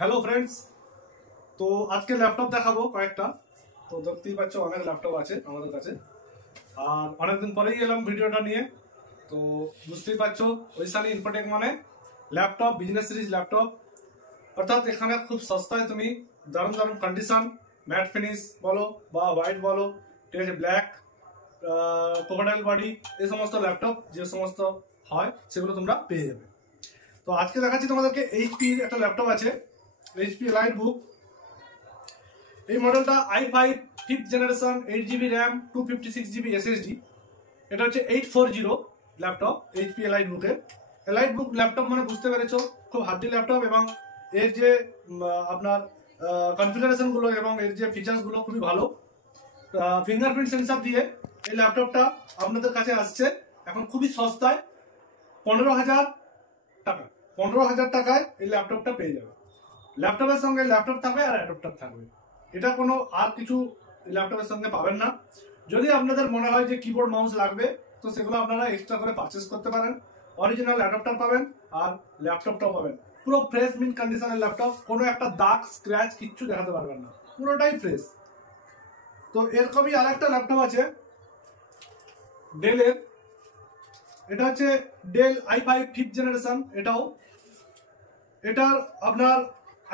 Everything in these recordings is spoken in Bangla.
হ্যালো ফ্রেন্ডস, তো আজকে ল্যাপটপ দেখাবো কয়েকটা। তো দেখতেই পাচ্ছ অনেক ল্যাপটপ আছে আমাদের কাছে, আর অনেকদিন পরেই এলাম ভিডিওটা নিয়ে। তো বুঝতেই পারছো ওইসানি ইনফোটেক মানে ল্যাপটপ, বিজনেস সিরিজ ল্যাপটপ। অর্থাৎ এখানে খুব সস্তায় তুমি দারুণ দারুণ কন্ডিশন, ম্যাট ফিনিশ বলো বা হোয়াইট বলো, ঠিক আছে, ব্ল্যাক, ক্রোকোডাইল বডি, এই সমস্ত ল্যাপটপ যে সমস্ত হয় সেগুলো তোমরা পেয়ে যাবে। তো আজকে দেখাচ্ছি তোমাদেরকে এইচপির একটা ল্যাপটপ আছে, এইচপি এলাইটবুক। এই মডেলটা i5 5th generation, 8GB RAM, 256GB SSD। এটা হচ্ছে 840 ল্যাপটপ, এইচপি এলাইটবুকের। এলাইটবুক ল্যাপটপ মানে বুঝতে পেরেছো, খুব হার্ডি ল্যাপটপ, এবং এর যে আপনার কনফিগারেশন গুলো এবং এর যে ফিচার্স গুলো খুবই ভালো। ফিঙ্গারপ্রিন্ট সেন্সর দিয়ে এই ল্যাপটপটা আপনাদের কাছে আসছে এখন খুবই সস্তায়, 15,000 টাকা। 15,000 টাকায় এই ল্যাপটপটা পেয়ে যাবে। ল্যাপটপের সঙ্গে ল্যাপটপ থাকবে আর অ্যাডাপ্টার থাকবে, এটা কোনো আর কিছু ল্যাপটপের সঙ্গে পাবেন না। যদি আপনাদের মনে হয় যে কিবোর্ড মাউস লাগবে, তো সেগুলো আপনারা এক্সট্রা করে পারচেস করতে পারেন। অরিজিনাল অ্যাডাপ্টার পাবেন আর ল্যাপটপটাও পাবেন। পুরো ফ্রেশ মিন্ট কন্ডিশনের ল্যাপটপ, কোনো একটা দাগ স্ক্র্যাচ কিচ্ছু দেখাতে পারবেন না, পুরোটাই ফ্রেশ। তো এরকমই আর একটা ল্যাপটপ আছে ডেলের, এটা হচ্ছে ডেল i5 5th জেনারেশন। এটার আপনার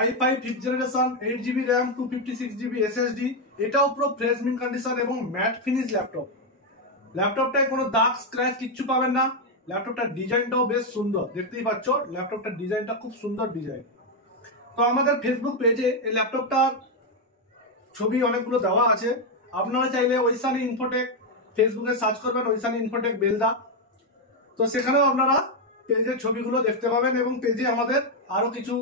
i5 5th generation, 8GB RAM, 256GB SSD। এটাও পুরো ফ্রেশ মিন্ট কন্ডিশন এবং ম্যাট ফিনিশ ল্যাপটপ। ল্যাপটপটায় কোনো দাগ স্ক্র্যাচ কিচ্ছু পাবেন না। ল্যাপটপটার ডিজাইনটাও বেশ সুন্দর, দেখতেই পাচ্ছ ল্যাপটপটার ডিজাইনটা খুব সুন্দর ডিজাইন। তো আমাদের ফেসবুক পেজে এই ল্যাপটপটার ছবি অনেকগুলো দেওয়া আছে। আপনারা চাইলে ওইসানি ইনফোটেক ফেসবুকে সার্চ করবেন, ওইসানি ইনফোটেক বেলদা। তো সেখানেও আপনারা পেজের ছবিগুলো দেখতে পাবেন, এবং পেজে আমাদের আরো কিছু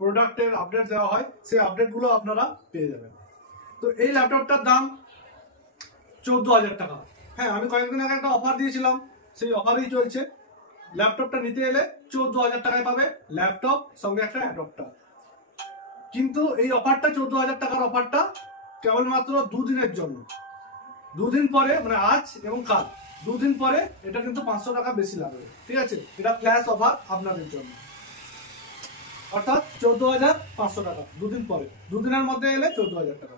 প্রোডাক্টের আপডেট দেওয়া হয়, সেই আপডেটগুলো আপনারা পেয়ে যাবেন। তো এই ল্যাপটপটার দাম 14,000 টাকা। হ্যাঁ, আমি কয়েকদিন আগে একটা অফার দিয়েছিলাম, সেই অফারেই চলছে। ল্যাপটপটা নিতে এলে 14,000 টাকায় পাবে ল্যাপটপ সঙ্গে একটা অ্যাডাপ্টার। কিন্তু এই অফারটা 14,000 টাকার অফারটা কেবলমাত্র দুদিনের জন্য। দুদিন পরে মানে আজ এবং কাল, দুদিন পরে এটা কিন্তু 500 টাকা বেশি লাগবে, ঠিক আছে? এটা ফ্ল্যাশ অফার আপনাদের জন্য, অর্থাৎ 14,500 টাকা দুদিন পরে। দুদিনের মধ্যে এলে 14,000 টাকা।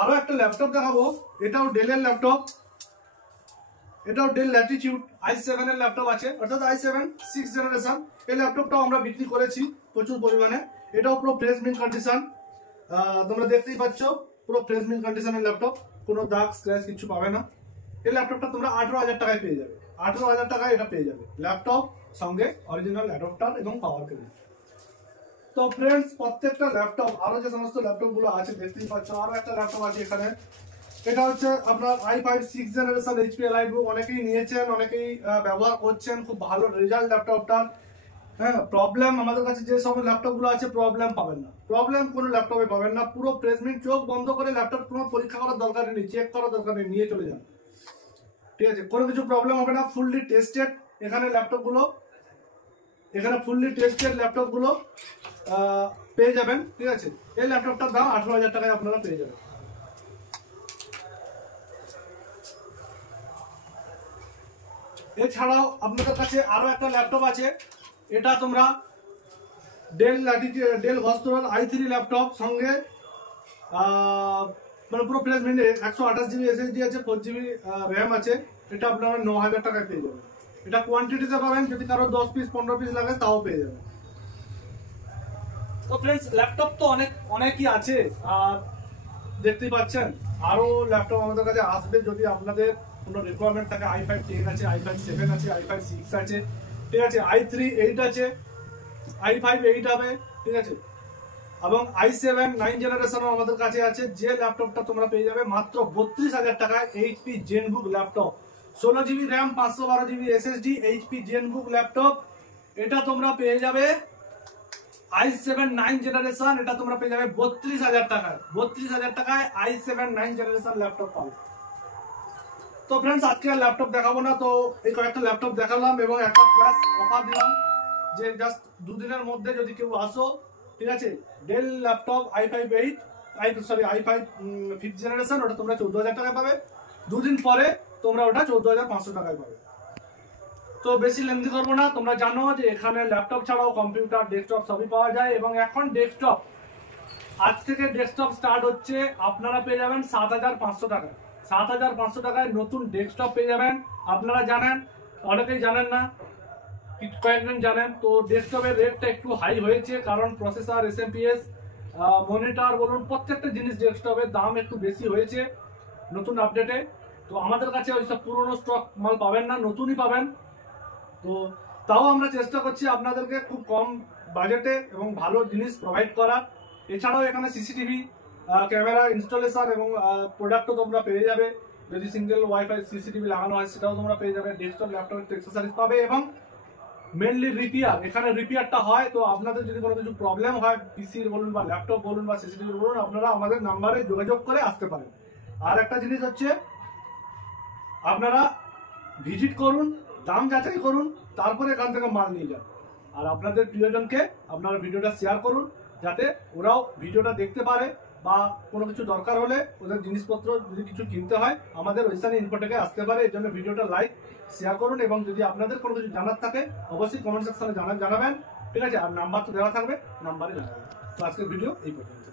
আরো একটা ল্যাপটপ দেখাবো, এটাও ডেলের ল্যাপটপ। এটাও ডেল ল্যাটিটিউড i7 এর ল্যাপটপ আছে, অর্থাৎ i7 6th জেনারেশন। এই ল্যাপটপটাও আমরা বিক্রি করেছি প্রচুর পরিমাণে। এটাও পুরো ফ্রেশ মিন্ট কন্ডিশন, তোমরা দেখতেই পাচ্ছ পুরো ফ্রেশ মিন্ট কন্ডিশনের ল্যাপটপ, কোনো দাগ স্ক্র্যাচ কিছু পাবে না। এই ল্যাপটপটা তোমরা 18,000 টাকায় পেয়ে যাবে। 18,000 টাকায় এটা পেয়ে যাবে, ল্যাপটপ সঙ্গে অরিজিনাল অ্যাডাপ্টার এবং পাওয়ার কেবল। তো ফ্রেন্ডস, প্রত্যেকটা ল্যাপটপ, আরো যে সমস্ত ল্যাপটপ গুলো আছে দেখতেই পাচ্ছ, আরো একটা ল্যাপটপ আছে এখানে। এটা হচ্ছে আপনার i5 6th জেনারেশন এইচপি এলাইটবুক। অনেকেই নিয়েছেন, অনেকেই ব্যবহার করছেন, খুব ভালো রেজাল্ট ল্যাপটপটার। হ্যাঁ, প্রবলেম আমাদের কাছে যে সব ল্যাপটপ গুলো আছে প্রবলেম পাবেন না, প্রবলেম কোনো ল্যাপটপে পাবেন না। পুরো প্লেসমেন্ট, চোখ বন্ধ করে ল্যাপটপ কোনো পরীক্ষা করার দরকার নেই, চেক করার দরকার নেই, নিয়ে চলে যান, ঠিক আছে? কোনো কিছু প্রবলেম হবে না, ফুললি টেস্টেড এখানে ল্যাপটপ গুলো। এখানে ফুললি টেস্টেড ল্যাপটপ গুলো পেয়ে যাবেন, ঠিক আছে? এই ল্যাপটপটার দাম 18,000 টাকায় আপনারা পেয়ে যাবেন। এছাড়াও আপনাদের কাছে আরো একটা ল্যাপটপ আছে, এটা তোমরা ডেল ভাস্টোরাল i3 ল্যাপটপ সঙ্গে মানে পুরো ফ্রেশ মিন্ট, 128GB SSD আছে, 4GB র্যাম আছে। এটা আপনারা 9,000 টাকায় পেয়ে যাবেন। এটা কোয়ান্টিটিতে পাবেন, যদি কারো 10 পিস 15 পিস লাগে তাও পেয়ে যাবেন। তো ফ্রেন্ডস, ল্যাপটপ তো অনেকই আছে, আর দেখতেই পাচ্ছেন আরো ল্যাপটপ আমাদের কাছে আসবে যদি আপনাদের কোনো রিকোয়ারমেন্ট থাকে। i5 10 আছে, i5 7 আছে, i5 6 আছে, ঠিক আছে? i3 8 আছে, i5 8 হবে, ঠিক আছে? এবং i7 9 জেনারেশন আমাদের কাছে আছে। যে ল্যাপটপটা তোমরা পেয়ে যাবে মাত্র 32,000 টাকায়, HP ZenBook laptop, 16GB RAM, 512GB SSD, HP ZenBook laptop. এটা তোমরা পেয়ে যাবে i7 9 জেনারেশন, এটা তোমরা পেয়ে যাবে 32,000 টাকায়। 32,000 টাকায় i7 9 জেনারেশন ল্যাপটপ পাবে। তো ফ্রেন্ডস, আজকে আর ল্যাপটপ দেখাবো না, তো এই কয়েকটা ল্যাপটপ দেখালাম এবং একটা প্লাস অফার দিলাম যে জাস্ট দুদিনের মধ্যে যদি কেউ আসো, ঠিক আছে, del laptop i5 5th generation, ওটা তোমরা 14,000 টাকায় পাবে। দুদিন পরে তোমরা ওটা 14,500 টাকায় পাবে। তো বেশি লেন্থি করবো না, তোমরা জানো যে এখানে ল্যাপটপ ছাড়াও কম্পিউটার, ডেস্কটপ সবই পাওয়া যায়। এবং এখন ডেস্কটপ, আজ থেকে ডেস্কটপ স্টার্ট হচ্ছে, আপনারা পেয়ে যাবেন 7,500 টাকায়। 7,500 টাকায় নতুন ডেস্কটপ পেয়ে যাবেন। আপনারা জানেন, অনেকেই জানেন না, কয়েকজন জানেন। তো ডেস্কটপের রেটটা একটু হাই হয়েছে, কারণ প্রসেসর, এসএমপিএস, মনিটর বলুন, প্রত্যেকটা জিনিস ডেস্কটপের দাম একটু বেশি হয়েছে নতুন আপডেটে। তো আমাদের কাছে ওইসব পুরোনো স্টক মাল পাবেন না, নতুনই পাবেন। তো তাও আমরা চেষ্টা করছি আপনাদেরকে খুব কম বাজেটে এবং ভালো জিনিস প্রোভাইড করার। এছাড়াও এখানে সিসিটিভি ক্যামেরা ইনস্টলেশন এবং প্রোডাক্টও তোমরা পেয়ে যাবে। যদি সিঙ্গেল ওয়াইফাই সিসিটিভি লাগানো হয় সেটাও তোমরা পেয়ে যাবে। ডেস্কটপ, ল্যাপটপের অ্যাক্সেসরিজ পাবে এবং মেনলি রিপেয়ার, এখানে রিপেয়ারটা হয়। তো আপনাদের যদি কোনো কিছু প্রবলেম হয়, পিসির বলুন বা ল্যাপটপ বলুন বা সিসিটিভি বলুন, আপনারা আমাদের নাম্বারে যোগাযোগ করে আসতে পারেন। আর একটা জিনিস হচ্ছে, আপনারা ভিজিট করুন, দাম যাচাই করুন, তারপরে এখান থেকে মাল নিয়ে যান। আর আপনাদের প্রিয়জনকে আপনারা ভিডিওটা শেয়ার করুন, যাতে ওরাও ভিডিওটা দেখতে পারে, বা কোনো কিছু দরকার হলে ওদের জিনিসপত্র যদি কিছু কিনতে হয় আমাদের ওইখানে ইনফোটেকে আসতে পারে। এই জন্য ভিডিওটা লাইক শেয়ার করুন, এবং যদি আপনাদের কোনো কিছু জানার থাকে অবশ্যই কমেন্ট সেকশনে জানাবেন, ঠিক আছে? আর নাম্বার তো দেওয়া থাকবে, নাম্বারে জানাবেন। তো আজকের ভিডিও এই পর্যন্ত।